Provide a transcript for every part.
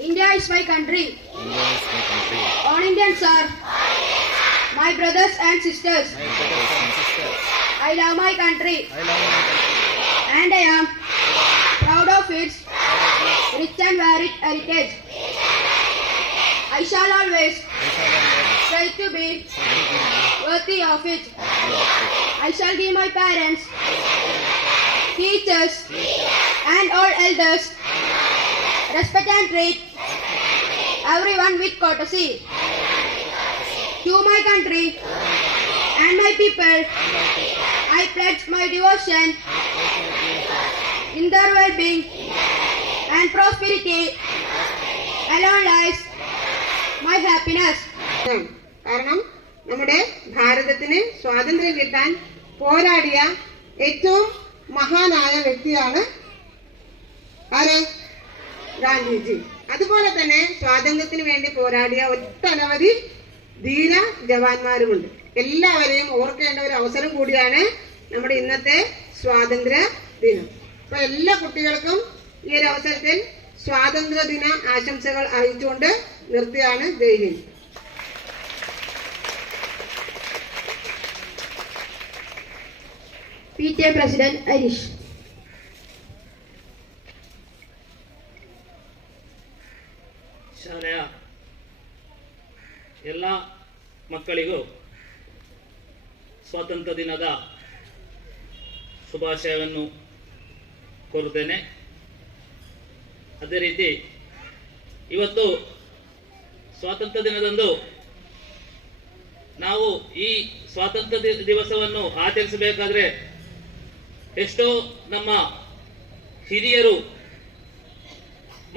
India is my country. India is my country. All Indians are my brothers and sisters. My brothers and sisters. I love my country. I love my country. And I am proud of its rich and varied heritage. I shall always try to be worthy of it. I shall give my parents, teachers, and all elders respect and treat everyone with courtesy. To my country and my people, I pledge my devotion in their well-being and prosperity. Alone lies my happiness. കാരണം നമ്മുടെ ഭാരതത്തിന് സ്വാതന്ത്ര്യം കിട്ടാൻ പോരാടിയ ഏറ്റവും മഹാനായ വ്യക്തിയാണ് ആര്? ഗാന്ധിജി. അതുപോലെ തന്നെ സ്വാതന്ത്ര്യത്തിന് വേണ്ടി പോരാടിയ ഒട്ടനവധി ധീര ജവാന്മാരുമുണ്ട്. എല്ലാവരെയും ഓർക്കേണ്ട ഒരു അവസരം കൂടിയാണ് നമ്മുടെ ഇന്നത്തെ സ്വാതന്ത്ര്യ ദിനം. അപ്പൊ എല്ലാ കുട്ടികൾക്കും ഈ ഒരു അവസരത്തിൽ സ്വാതന്ത്ര്യ ദിന ആശംസകൾ അറിയിച്ചുകൊണ്ട് നിർത്തിയാണ്. ജയ് ഹിന്ദ്. PTA President Irish. ಶಾಲೆಯ ಎಲ್ಲ ಮಕ್ಕಳಿಗೂ ಸ್ವಾತಂತ್ರ್ಯ ದಿನದ ಶುಭಾಶಯವನ್ನು ಕೋರುತ್ತೇನೆ. ಅದೇ ರೀತಿ ಇವತ್ತು ಸ್ವಾತಂತ್ರ್ಯ ದಿನದಂದು ನಾವು ಈ ಸ್ವಾತಂತ್ರ್ಯ ದಿವಸವನ್ನು ಆಚರಿಸಬೇಕಾದ್ರೆ ಎಷ್ಟೋ ನಮ್ಮ ಹಿರಿಯರು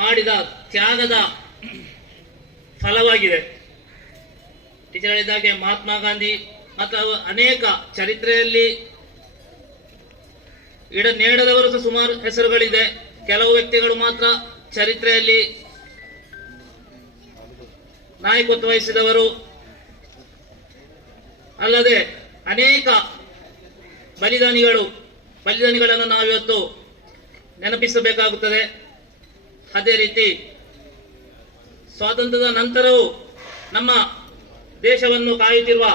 ಮಾಡಿದ ತ್ಯಾಗದ ಫಲವಾಗಿದೆ. ಟೀಚರ್ ಹೇಳಿದಾಗೆ ಮಹಾತ್ಮ ಗಾಂಧಿ ಮತ್ತು ಅನೇಕ ಚರಿತ್ರೆಯಲ್ಲಿ ನೀಡದವರು ಸಹ ಸುಮಾರು ಹೆಸರುಗಳಿದೆ. ಕೆಲವು ವ್ಯಕ್ತಿಗಳು ಮಾತ್ರ ಚರಿತ್ರೆಯಲ್ಲಿ ನಾಯಕತ್ವ ವಹಿಸಿದವರು ಅಲ್ಲದೆ ಅನೇಕ ಬಲಿದಾನಿಗಳನ್ನು ನಾವಿವತ್ತು ನೆನಪಿಸಬೇಕಾಗುತ್ತದೆ. ಅದೇ ರೀತಿ ಸ್ವಾತಂತ್ರ್ಯದ ನಂತರವೂ ನಮ್ಮ ದೇಶವನ್ನು ಕಾಯುತ್ತಿರುವ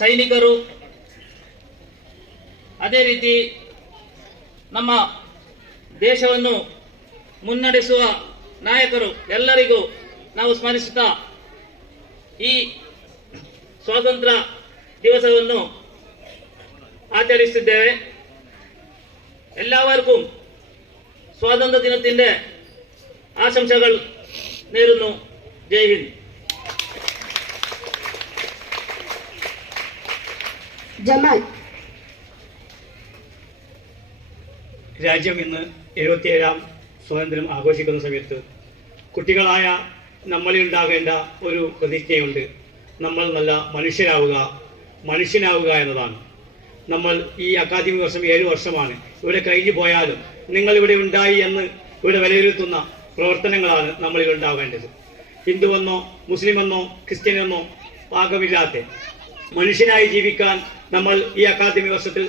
ಸೈನಿಕರು, ಅದೇ ರೀತಿ ನಮ್ಮ ದೇಶವನ್ನು ಮುನ್ನಡೆಸುವ ನಾಯಕರು ಎಲ್ಲರಿಗೂ ನಾವು ಸ್ಮರಿಸುತ್ತಾ ಈ ಸ್ವಾತಂತ್ರ್ಯ ದಿವಸವನ್ನು ആചരിച്ചിದ್ದೇವೆ. എല്ലാവർക്കും സ്വാതന്ത്ര്യ ദിനത്തിന്റെ ആശംസകൾ നേരുന്നു. ജയ് ഹിന്ദ്. Jamal. രാജ്യം ഇന്ന് 77ാം സ്വാതന്ത്ര്യം ആഘോഷിക്കുന്ന സമയത്ത് കുട്ടികളായ നമ്മളിൽ ഉണ്ടാകേണ്ട ഒരു പ്രതിജ്ഞയുണ്ട്. നമ്മൾ നല്ല മനുഷ്യനാവുക എന്നതാണ്. നമ്മൾ ഈ അക്കാദമിക് വർഷം 7 വർഷമാണ് ഇവിടെ കഴിഞ്ഞു പോയാലും നിങ്ങൾ ഇവിടെ ഉണ്ടായി എന്ന് ഇവിടെ വിലയിരുത്തുന്ന പ്രവർത്തനങ്ങളാണ് നമ്മളിൽ ഉണ്ടാവേണ്ടത്. ഹിന്ദുവെന്നോ മുസ്ലിമെന്നോ ക്രിസ്ത്യനെന്നോ പാകമില്ലാത്ത മനുഷ്യനായി ജീവിക്കാൻ നമ്മൾ ഈ അക്കാദമിക് വർഷത്തിൽ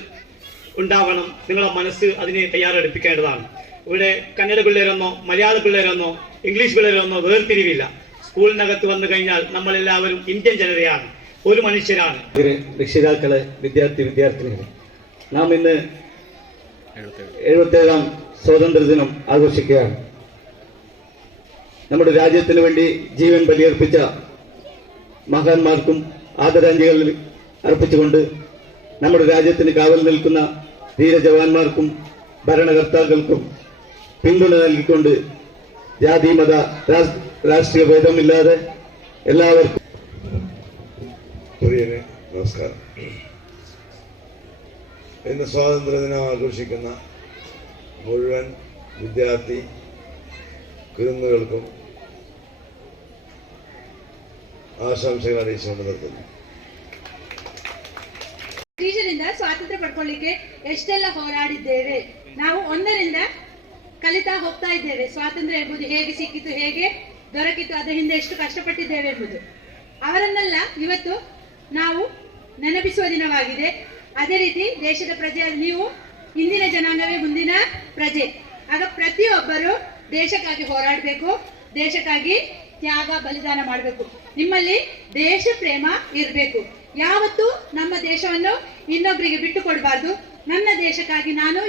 ഉണ്ടാവണം. നിങ്ങളുടെ മനസ്സ് അതിനെ തയ്യാറെടുപ്പിക്കേണ്ടതാണ്. ഇവിടെ കന്നഡ പിള്ളേരെന്നോ മലയാള പിള്ളേരെന്നോ ഇംഗ്ലീഷ് പിള്ളേരെന്നോ വേർതിരിവില്ല. സ്കൂളിനകത്ത് വന്നു കഴിഞ്ഞാൽ നമ്മളെല്ലാവരും ഇന്ത്യൻ ജനതയാണ്, ഒരു മനുഷ്യരാണ്. രക്ഷിതാക്കളെ, വിദ്യാർത്ഥിനികളെ, നാം ഇന്ന് 77ാം സ്വാതന്ത്ര്യ ദിനം ആഘോഷിക്കുകയാണ്. നമ്മുടെ രാജ്യത്തിന് വേണ്ടി ജീവൻ ബലിയർപ്പിച്ച മഹാന്മാർക്കും ആദരാഞ്ജലികൾ അർപ്പിച്ചുകൊണ്ട് നമ്മുടെ രാജ്യത്തിന് കാവൽ നിൽക്കുന്ന ധീര ജവാന്മാർക്കും ഭരണകർത്താക്കൾക്കും പിന്തുണ നൽകിക്കൊണ്ട് ജാതി മത രാഷ്ട്രീയ ഭേദമില്ലാതെ എല്ലാവർക്കും നമസ്കാരം. ഇന്ന് സ്വാതന്ത്ര്യദിനം ആഘോഷിക്കുന്ന മുഴുവൻ വിദ്യാർത്ഥി കുരുന്നുകൾക്കും ಆಶಂಸೆಗಳು ಅರಿಯಿಸಿಕೊಂಡು ಬರ್ತದೆ. ಬ್ರಿಟಿಷರಿಂದ ಸ್ವಾತಂತ್ರ್ಯ ಪಡ್ಕೊಳ್ಳಿಕ್ಕೆ ಎಷ್ಟೆಲ್ಲ ಹೋರಾಡಿದ್ದೇವೆ. ನಾವು ಒಂದರಿಂದ ಕಲಿತಾ ಹೋಗ್ತಾ ಇದ್ದೇವೆ. ಸ್ವಾತಂತ್ರ್ಯ ಎಂಬುದು ಹೇಗೆ ಸಿಕ್ಕಿತು, ಹೇಗೆ ದೊರಕಿತು, ಅದರ ಹಿಂದೆ ಎಷ್ಟು ಕಷ್ಟಪಟ್ಟಿದ್ದೇವೆ ಎಂಬುದು. ಅವರನ್ನೆಲ್ಲ ಇವತ್ತು ನಾವು ನೆನಪಿಸುವ ದಿನವಾಗಿದೆ. ಅದೇ ರೀತಿ ದೇಶದ ಪ್ರಜೆ ನೀವು ಇಂದಿನ ಜನಾಂಗವೇ ಮುಂದಿನ ಪ್ರಜೆ. ಆಗ ಪ್ರತಿಯೊಬ್ಬರು ದೇಶಕ್ಕಾಗಿ ಹೋರಾಡಬೇಕು. ದೇಶಕ್ಕಾಗಿ ತ್ಯಾಗ ಬಲಿದಾನ ಮಾಡಬೇಕು. ನಿಮ್ಮಲ್ಲಿ ದೇಶ ಪ್ರೇಮ ಇರಬೇಕು. ಯಾವತ್ತೂ ನಮ್ಮ ದೇಶವನ್ನು ಇನ್ನೊಬ್ಬರಿಗೆ ಬಿಟ್ಟು ಕೊಡಬಾರ್ದು. ನನ್ನ ದೇಶಕ್ಕಾಗಿ ನಾನು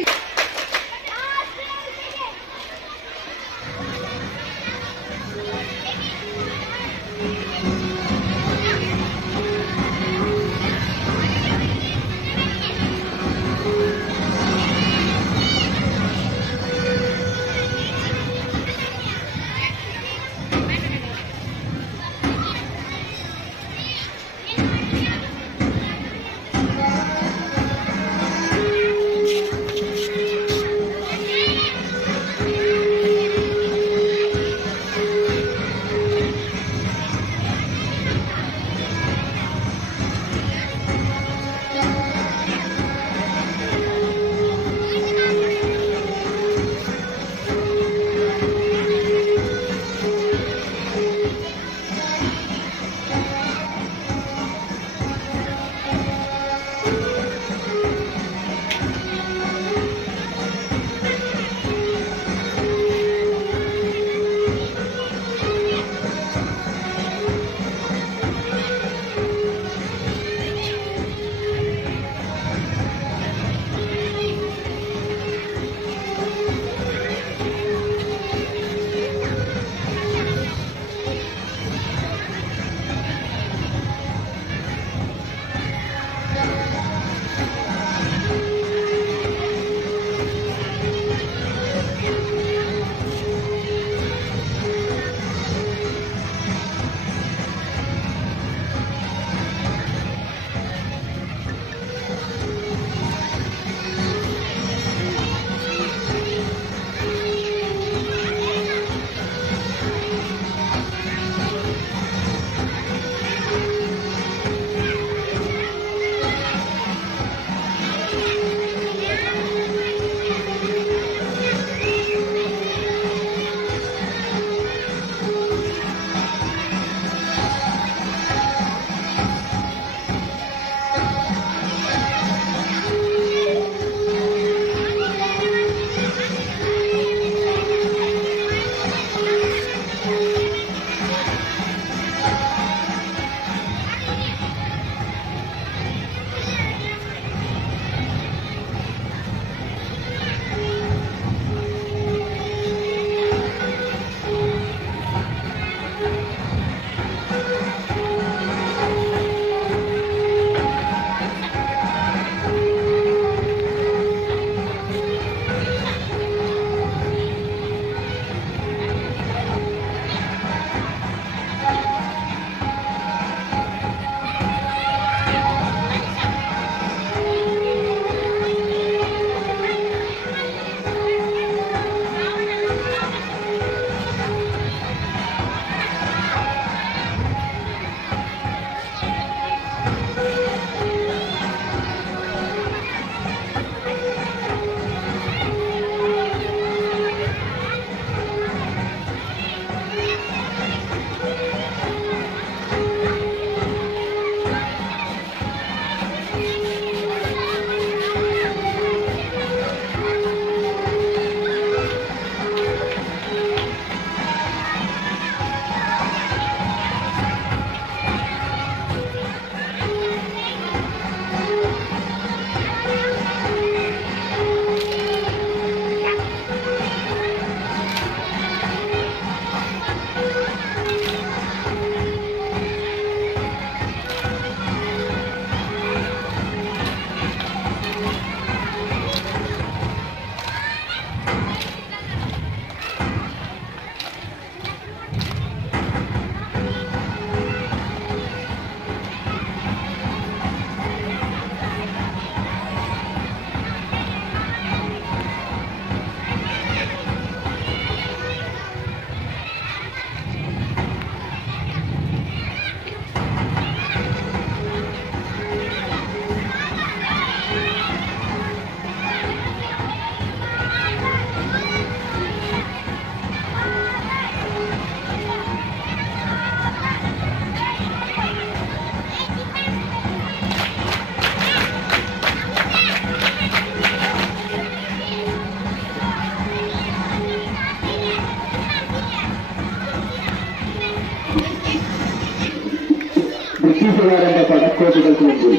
ബ്രിട്ടീഷുകാരന്റെ പടക്കോട്ടുകൾക്ക് മുമ്പിൽ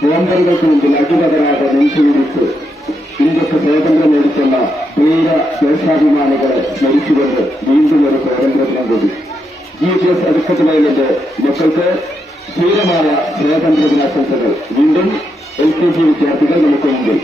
ബോംബറുകൾക്ക് മുമ്പിൽ അടിപതരാതെ നെഞ്ചുവിരിച്ച് ഇന്ത്യക്ക് സ്വാതന്ത്ര്യം നേടിത്തുന്ന ധീര ദേശാഭിമാനികളെ സ്മരിച്ചുകൊണ്ട് വീണ്ടും ഒരു സ്വാതന്ത്ര്യദിനം കൂടി. GUPS അടിക്കത്തുബൈലിന്റെ മക്കൾക്ക് ധീരമായ സ്വാതന്ത്ര്യദിനാശംസകൾ. വീണ്ടും LKG വിദ്യാർത്ഥികൾ നമുക്ക് മുമ്പിൽ.